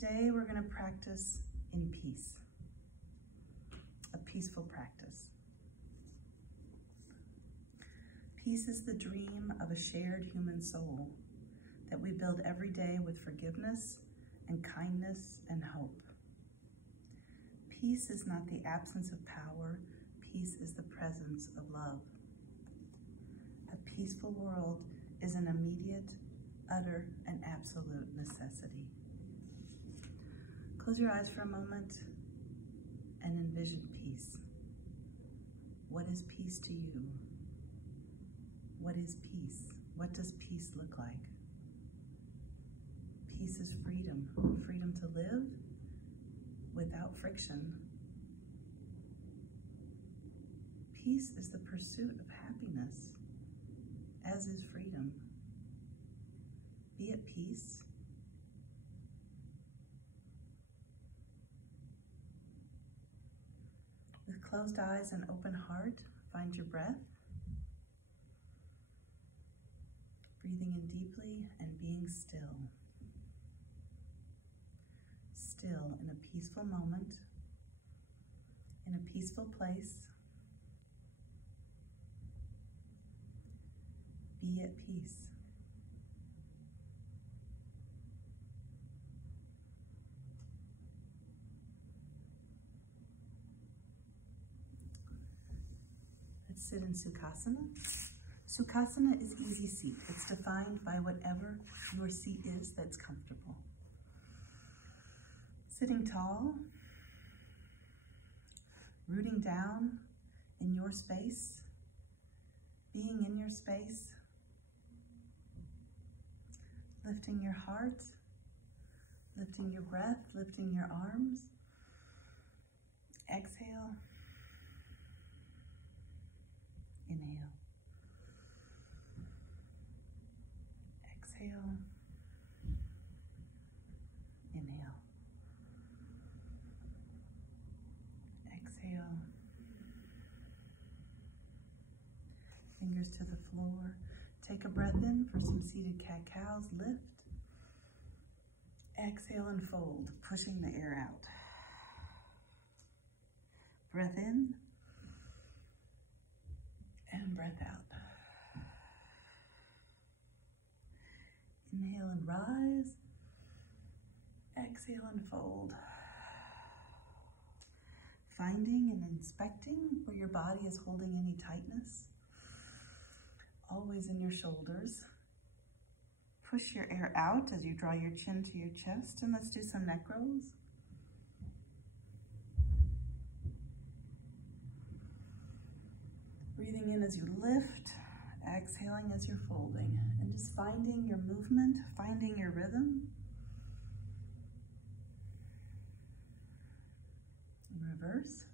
Today we're going to practice in peace, a peaceful practice. Peace is the dream of a shared human soul that we build every day with forgiveness and kindness and hope. Peace is not the absence of power. Peace is the presence of love. A peaceful world is an immediate, utter, and absolute necessity. Close your eyes for a moment and envision peace. What is peace to you? What is peace? What does peace look like? Peace is freedom, freedom to live without friction. Peace is the pursuit of happiness, as is freedom. Be at peace. With closed eyes and open heart, find your breath. Breathing in deeply and being still. Still in a peaceful moment, in a peaceful place. Be at peace. Let's sit in Sukhasana. Sukhasana is easy seat. It's defined by whatever your seat is that's comfortable. Sitting tall, rooting down in your space, being in your space, lifting your heart, lifting your breath, lifting your arms. Exhale, inhale. Exhale, inhale. Exhale. Fingers to the floor. Take a breath in for some seated cat-cows. Lift. Exhale and fold, pushing the air out. Breath in and breath out. Inhale and rise. Exhale and fold. Finding and inspecting where your body is holding any tightness. Always in your shoulders. Push your air out as you draw your chin to your chest, and let's do some neck rolls. Breathing in as you lift, exhaling as you're folding, and just finding your movement, finding your rhythm. In reverse.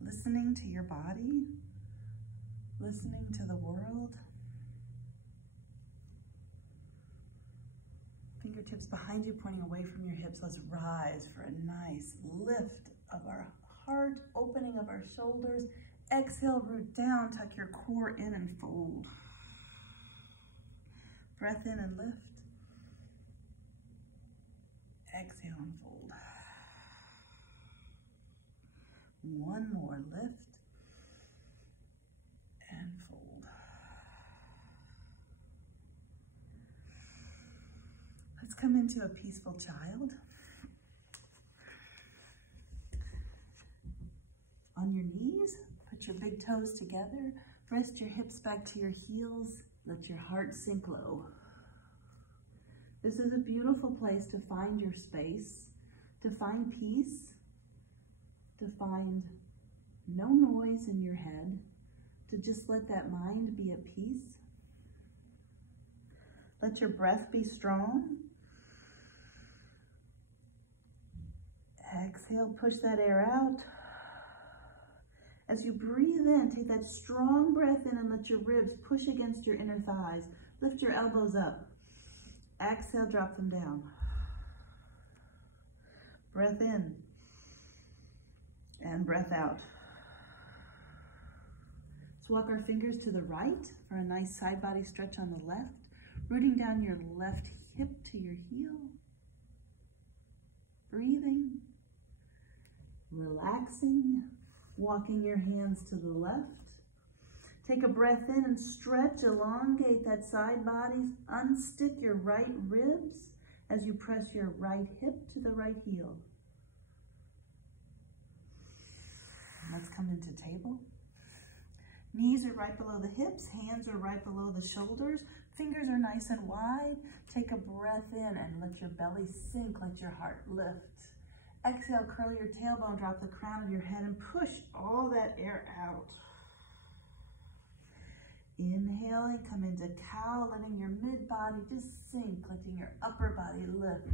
Listening to your body, listening to the world. Fingertips behind you, pointing away from your hips. Let's rise for a nice lift of our heart, opening of our shoulders. Exhale, root down, tuck your core in and fold. Breath in and lift. Exhale and fold. One more, lift and fold. Let's come into a peaceful child. On your knees, put your big toes together, rest your hips back to your heels, let your heart sink low. This is a beautiful place to find your space, to find peace, to find no noise in your head, to just let that mind be at peace. Let your breath be strong. Exhale, push that air out. As you breathe in, take that strong breath in and let your ribs push against your inner thighs. Lift your elbows up. Exhale, drop them down. Breath in and breath out. Let's walk our fingers to the right for a nice side body stretch on the left, rooting down your left hip to your heel. Breathing, relaxing, walking your hands to the left. Take a breath in and stretch, elongate that side body. Unstick your right ribs as you press your right hip to the right heel. Let's come into table. Knees are right below the hips, hands are right below the shoulders, fingers are nice and wide. Take a breath in and let your belly sink, let your heart lift. Exhale, curl your tailbone, drop the crown of your head and push all that air out. Inhaling, come into cow, letting your mid-body just sink, letting your upper body lift.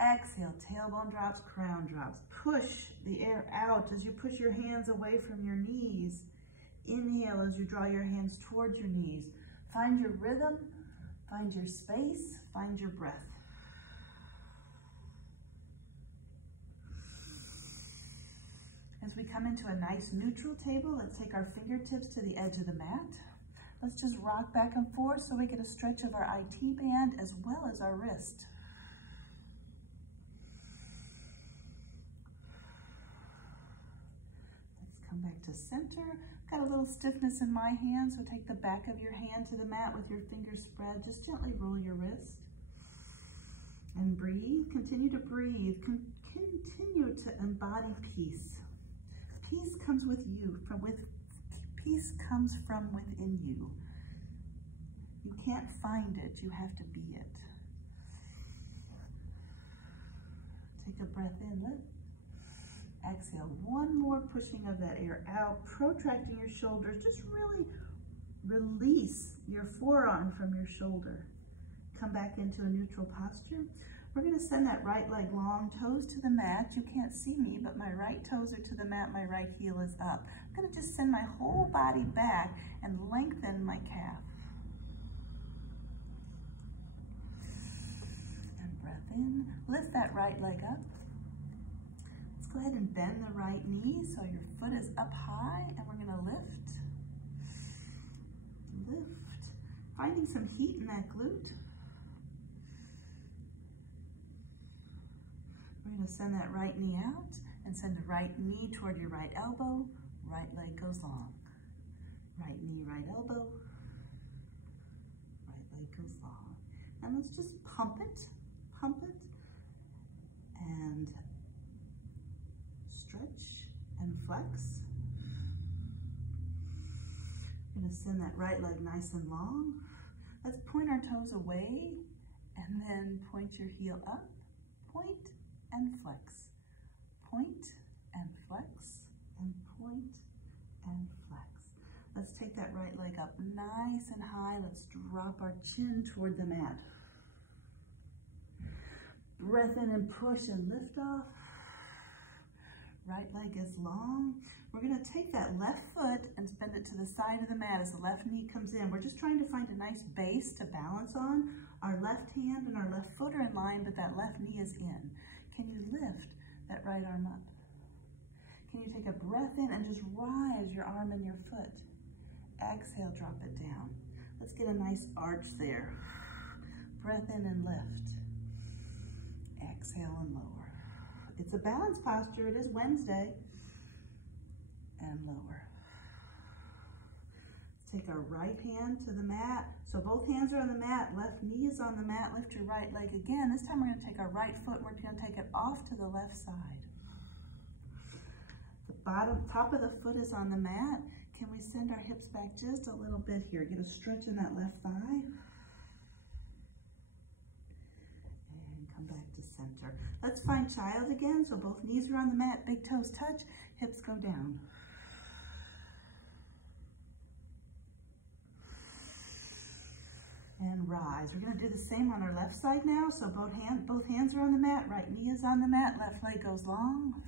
Exhale, tailbone drops, crown drops. Push the air out as you push your hands away from your knees. Inhale as you draw your hands towards your knees. Find your rhythm, find your space, find your breath. As we come into a nice neutral table, let's take our fingertips to the edge of the mat. Let's just rock back and forth so we get a stretch of our IT band as well as our wrist. Let's come back to center. Got a little stiffness in my hand, so take the back of your hand to the mat with your fingers spread. Just gently roll your wrist. And breathe. Continue to breathe. Continue to embody peace. Peace comes with you, peace comes from within you. You can't find it, you have to be it. Take a breath in, lift. Exhale, one more pushing of that air out, protracting your shoulders. Just really release your forearm from your shoulder. Come back into a neutral posture. We're going to send that right leg long, toes to the mat. You can't see me, but my right toes are to the mat, my right heel is up. I'm going to just send my whole body back and lengthen my calf. And breath in. Lift that right leg up. Let's go ahead and bend the right knee so your foot is up high, and we're going to lift. Lift. Finding some heat in that glute. We're going to send that right knee out and send the right knee toward your right elbow. Right leg goes long. Right knee, right elbow. Right leg goes long. And let's just pump it, and stretch and flex. We're going to send that right leg nice and long. Let's point our toes away and then point your heel up. Point and flex, point and flex, and point and flex. Let's take that right leg up nice and high. Let's drop our chin toward the mat. Breath in and push and lift off. Right leg is long. We're going to take that left foot and bend it to the side of the mat as the left knee comes in. We're just trying to find a nice base to balance on. Our left hand and our left foot are in line, but that left knee is in. Can you lift that right arm up? Can you take a breath in and just rise your arm and your foot? Exhale, drop it down. Let's get a nice arch there. Breath in and lift. Exhale and lower. It's a balance posture. It is Wednesday. And lower. Take our right hand to the mat. So both hands are on the mat, left knee is on the mat. Lift your right leg again. This time we're going to take our right foot and we're going to take it off to the left side. The top of the foot is on the mat. Can we send our hips back just a little bit here? Get a stretch in that left thigh. And come back to center. Let's find child again. So both knees are on the mat, big toes touch, hips go down. And rise. We're going to do the same on our left side now. So both hands are on the mat, right knee is on the mat, left leg goes long.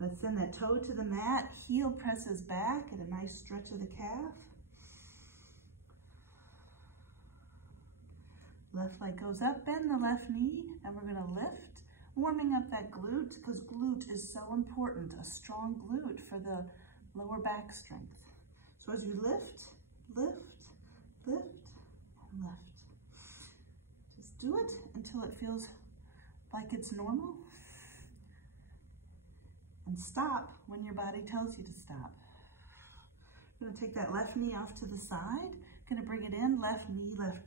Let's send that toe to the mat, heel presses back, get a nice stretch of the calf. Left leg goes up, bend the left knee, and we're going to lift, warming up that glute, because glute is so important. A strong glute for the lower back strength. So as you lift, lift, lift, and lift. Just do it until it feels like it's normal. And stop when your body tells you to stop. I'm gonna take that left knee off to the side. Gonna bring it in, left knee, left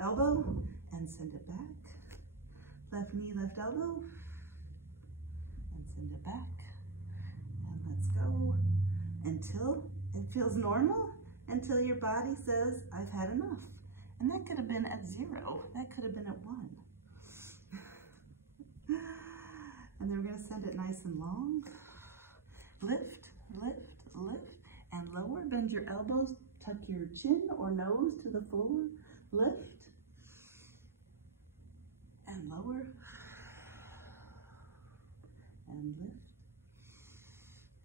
elbow, and send it back. Left knee, left elbow, and send it back. And let's go until it feels normal, until your body says, I've had enough. And that could have been at 0. That could have been at 1. And then we're gonna send it nice and long. Lift, lift, lift, and lower. Bend your elbows, tuck your chin or nose to the floor. Lift, and lower, and lift,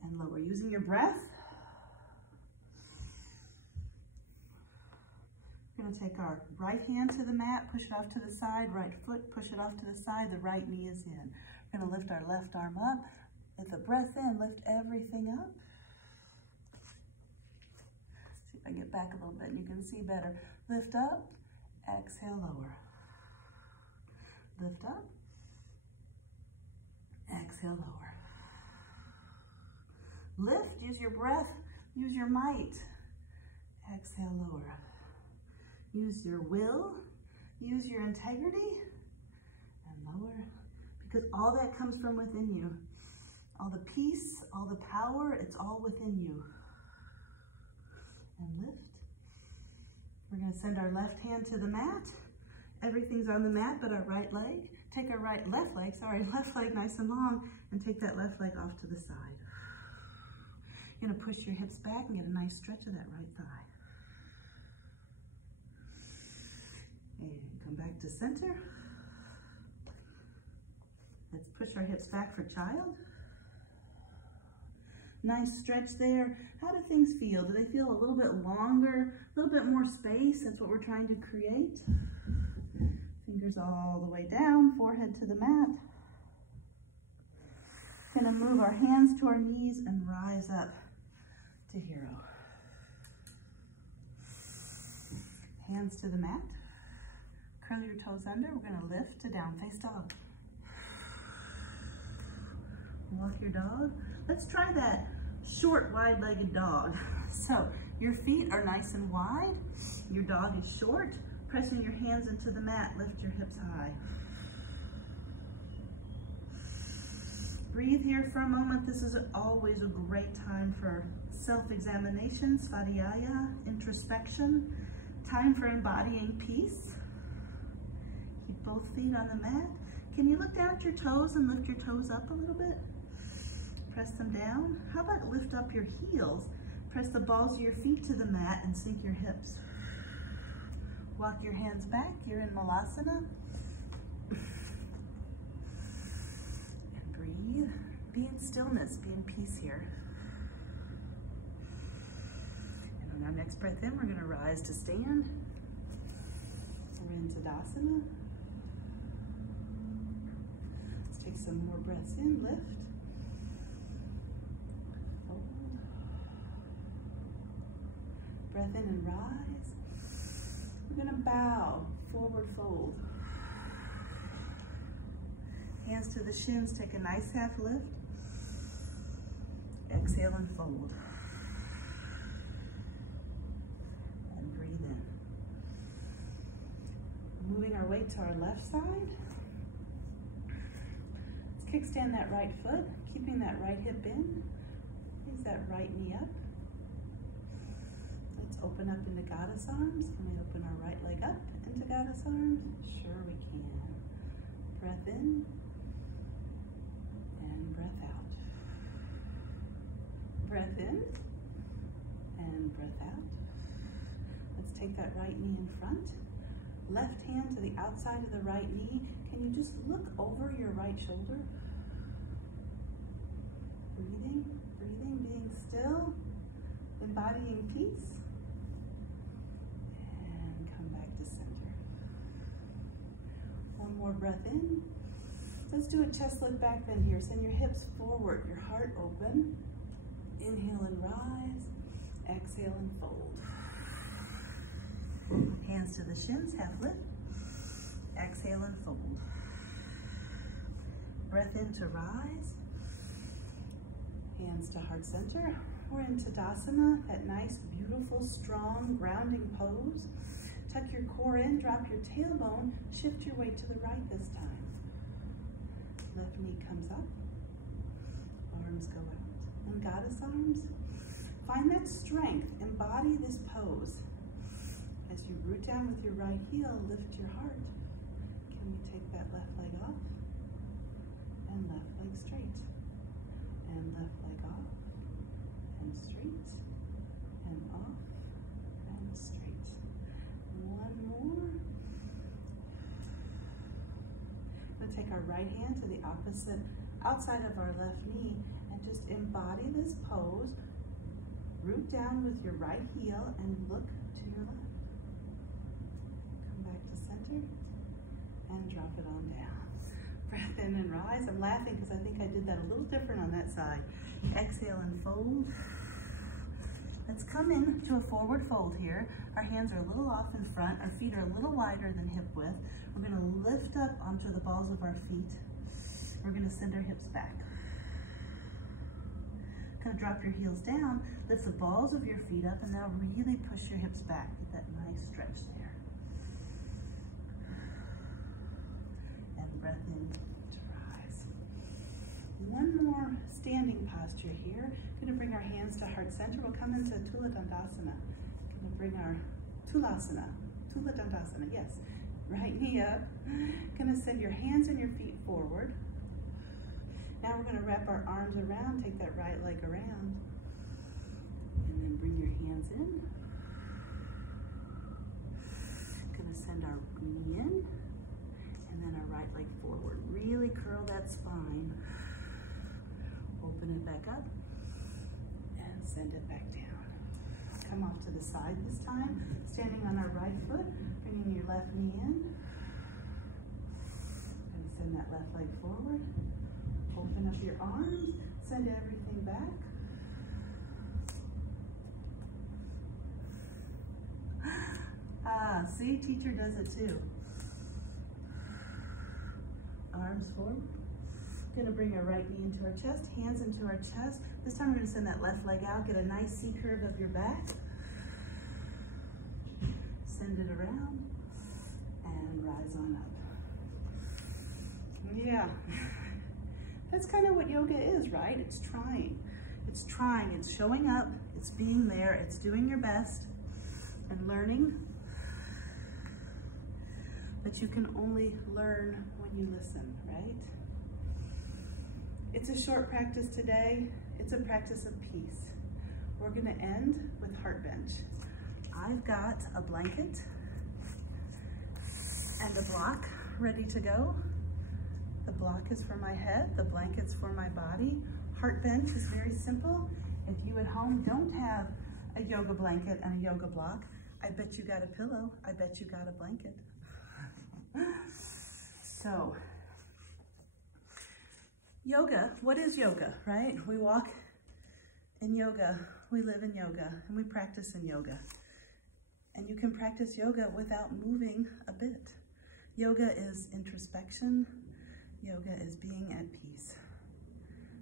and lower. Using your breath, we're gonna take our right hand to the mat, push it off to the side, right foot, push it off to the side, the right knee is in. We're gonna lift our left arm up. With the breath in, lift everything up. See if I get back a little bit and you can see better. Lift up, exhale, lower. Lift up, exhale, lower. Lift, use your breath, use your might. Exhale, lower. Use your will, use your integrity, and lower. Because all that comes from within you. All the peace, all the power, it's all within you. And lift. We're gonna send our left hand to the mat. Everything's on the mat but our right leg. Take our left leg nice and long, and take that left leg off to the side. You're gonna push your hips back and get a nice stretch of that right thigh. And come back to center. Let's push our hips back for child. Nice stretch there. How do things feel? Do they feel a little bit longer, a little bit more space? That's what we're trying to create. Fingers all the way down, forehead to the mat. Gonna move our hands to our knees and rise up to hero. Hands to the mat. Curl your toes under. We're gonna lift to down face dog. Walk your dog. Let's try that short, wide-legged dog. So your feet are nice and wide. Your dog is short. Pressing your hands into the mat, lift your hips high. Breathe here for a moment. This is always a great time for self-examination, svadhyaya, introspection, time for embodying peace. Keep both feet on the mat. Can you look down at your toes and lift your toes up a little bit? Press them down. How about lift up your heels? Press the balls of your feet to the mat and sink your hips. Walk your hands back. You're in Malasana. And breathe. Be in stillness. Be in peace here. And on our next breath in, we're going to rise to stand. We're in Tadasana. Let's take some more breaths in. Lift. Hold. Breath in and rise. We're gonna bow, forward fold. Hands to the shins, take a nice half lift. Exhale and fold. And breathe in. Moving our weight to our left side. Let's kickstand that right foot, keeping that right hip in. Raise that right knee up. Let's open up into goddess arms. Can we open our right leg up into goddess arms? Sure we can. Breath in and breath out. Breath in and breath out. Let's take that right knee in front. Left hand to the outside of the right knee. Can you just look over your right shoulder? Breathing, breathing, being still, embodying peace. And come back to center. One more breath in. Let's do a chest look back bend here. Send your hips forward, your heart open. Inhale Exhale and fold. Hands to the shins, half lift. Exhale and fold. Breath in to rise. Hands to heart center. We're in Tadasana, that nice, beautiful, strong, grounding pose. Tuck your core in, drop your tailbone, shift your weight to the right this time. Left knee comes up, arms go out. And goddess arms, find that strength, embody this pose. As you root down with your right heel, lift your heart. Can we take that left leg off? And left leg straight. And left leg off. And straight. And off. And straight. One more. We're going to take our right hand to the opposite, outside of our left knee, and just embody this pose. Root down with your right heel and look to your left. Back to center and drop it on down. Breath in and rise. I'm laughing because I think I did that a little different on that side. Exhale and fold. Let's come in to a forward fold here. Our hands are a little off in front. Our feet are a little wider than hip width. We're going to lift up onto the balls of our feet. We're going to send our hips back. Kind of drop your heels down, lift the balls of your feet up, and now really push your hips back. Get that nice stretch there. And breath in to rise. One more standing posture here. Going to bring our hands to heart center. We'll come into Tula Dandasana. Going to bring our Tulasana. Tula Dandasana, yes. Right knee up. Going to send your hands and your feet forward. Now we're going to wrap our arms around, take that right leg around, and then bring your hands in. Going to send our knee in, and then our right leg forward. Really curl that spine. Open it back up, and send it back down. Come off to the side this time, standing on our right foot, bringing your left knee in. And send that left leg forward. Open up your arms, send everything back. Ah, see, teacher does it too. Arms forward. Gonna bring our right knee into our chest, hands into our chest. This time we're gonna send that left leg out, get a nice C curve of your back. Send it around and rise on up. Yeah. That's kind of what yoga is, right? It's trying. It's trying, it's showing up, it's being there, it's doing your best and learning. But you can only learn when you listen, right? It's a short practice today. It's a practice of peace. We're gonna end with heart bench. I've got a blanket and a block ready to go. The block is for my head, the blanket's for my body. Heart bench is very simple. If you at home don't have a yoga blanket and a yoga block, I bet you got a pillow, I bet you got a blanket. So, yoga, what is yoga, right? We walk in yoga, we live in yoga, and we practice in yoga. And you can practice yoga without moving a bit. Yoga is introspection. Yoga is being at peace.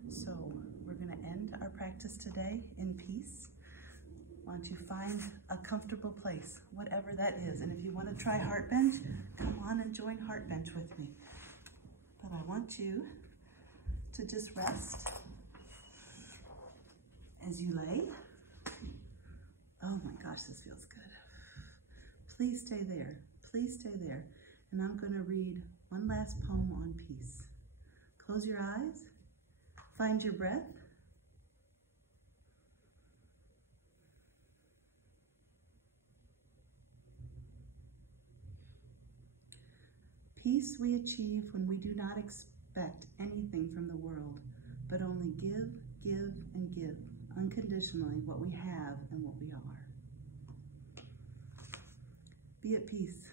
So we're going to end our practice today in peace. Why don't you find a comfortable place, whatever that is. And if you want to try heart bench, come on and join heart bench with me. But I want you to just rest as you lay. Oh my gosh, this feels good. Please stay there. Please stay there. And I'm going to read one last poem on peace. Close your eyes. Find your breath. Peace we achieve when we do not expect anything from the world, but only give, give, and give, unconditionally what we have and what we are. Be at peace.